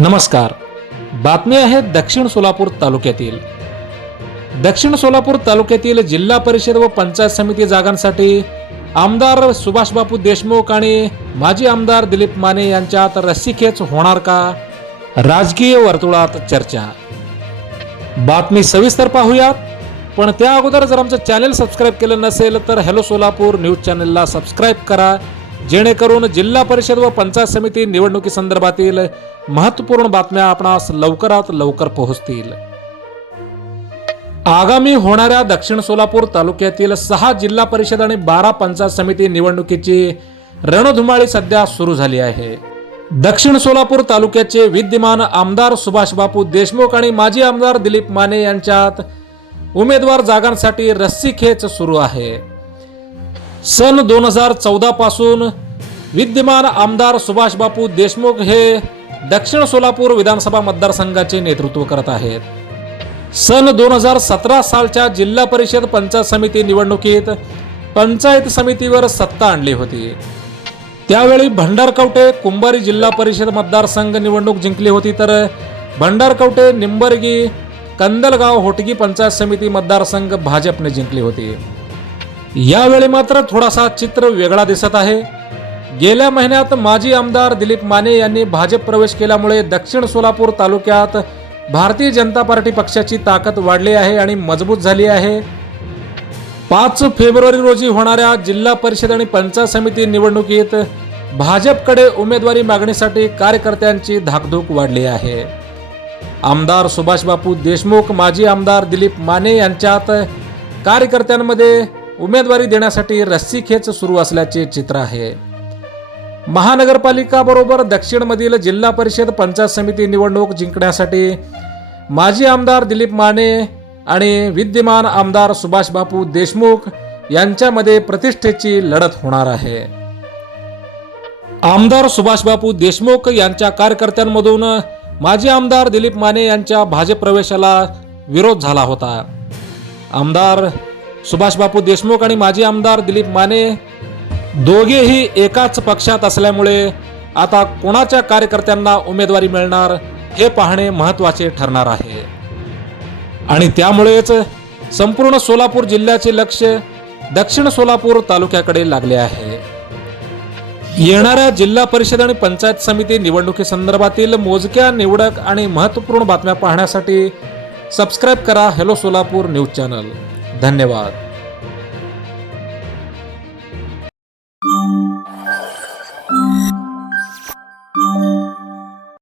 नमस्कार. बातमी आहे दक्षिण सोलापूर तालुक्यातील. दक्षिण सोलापूर तालुक्यातील जिल्हा परिषद व पंचायत समिती जागांसाठी आमदार सुभाषबापू देशमुख आणि माजी आमदार दिलीप माने यांच्यात रस्सीखेच होणार का? राजकीय वर्तुळात चर्चा. बातमी सविस्तर पाहूयात, पण त्या अगोदर जर आमचं चॅनल सबस्क्राईब केलं नसेल तर हॅलो सोलापूर न्यूज चॅनलला सबस्क्राईब करा, जेणेकरून जिल्हा परिषद व पंचायत समिती निवडणुकी संदर्भातील महत्त्वपूर्ण बातम्या आपणास लवकरात लवकर पोहोचतील. आगामी होणाऱ्या दक्षिण सोलापूर तालुक्यातील 6 जिल्हा परिषद आणि 12 पंचायत समिती निवडणुकीची रणधुमाळी सध्या सुरू झाली आहे. दक्षिण सोलापूर तालुक्याचे विद्यमान आमदार सुभाषबापू देशमुख आणि माजी आमदार दिलीप माने यांच्यात उमेदवार जागांसाठी रस्सीखेच सुरू आहे. सन 2014 पासून विद्यमान आमदार सुभाषबापू देशमुख हे दक्षिण सोलापूर विधानसभा मतदारसंघाचे नेतृत्व करत आहेत. सन 2017 सालच्या जिल्हा परिषद पंचायत समिती निवडणुकीत पंचायत समितीवर सत्ता आणली होती. त्यावेळी भंडारकवटे कुंभारी जिल्हा परिषद मतदारसंघ निवडणूक जिंकली होती, तर भंडारकवटे निंबर्गी कंदलगाव होटगी पंचायत समिती मतदारसंघ भाजपने जिंकली होती. यावेळी मात्र थोडासा चित्र वेगळा दिसत आहे. गेल्या महिन्यात माजी आमदार दिलीप माने यांनी भाजप प्रवेश केल्यामुळे दक्षिण सोलापूर तालुक्यात भारतीय जनता पार्टी पक्षाची ताकद वाढली आहे आणि मजबूत झाली आहे. 5 फेब्रुवारी रोजी होणाऱ्या जिल्हा परिषद आणि पंचायत समिती निवडणुकीत भाजपकडे उमेदवारी मागणीसाठी कार्यकर्त्यांची धाकधूक वाढली आहे. आमदार सुभाषबापू देशमुख, माजी आमदार दिलीप माने यांच्यात कार्यकर्त्यांमध्ये उमेदवारी देण्यासाठी रस्सीखेच सुरू असल्याचे चित्र आहे. महानगरपालिका बरोबर दक्षिणमधील जिल्हा परिषद पंचायत समिती निवडणूक जिंकण्यासाठी माजी आमदार दिलीप माने आणि विद्यमान आमदार सुभाषबापू देशमुख यांच्यामध्ये प्रतिष्ठेची लढत होणार आहे. आमदार सुभाषबापू देशमुख यांच्या कार्यकर्त्यांमधून माजी आमदार दिलीप माने यांच्या भाजप प्रवेशाला विरोध झाला होता. आमदार सुभाषबापू देशमुख आणि माजी आमदार दिलीप माने दोघेही एकाच पक्षात असल्यामुळे आता कोणाच्या कार्यकर्त्यांना उमेदवारी मिळणार हे पाहणे महत्त्वाचे ठरणार आहे. आणि त्यामुळेच संपूर्ण सोलापूर जिल्ह्याचे लक्ष दक्षिण सोलापूर तालुक्याकडे लागले आहे. येणाऱ्या जिल्हा परिषद आणि पंचायत समिती निवडणुकीसंदर्भातील मोजक्या, निवडक आणि महत्त्वपूर्ण बातम्या पाहण्यासाठी सबस्क्राईब करा हॅलो सोलापूर न्यूज चॅनल. धन्यवाद.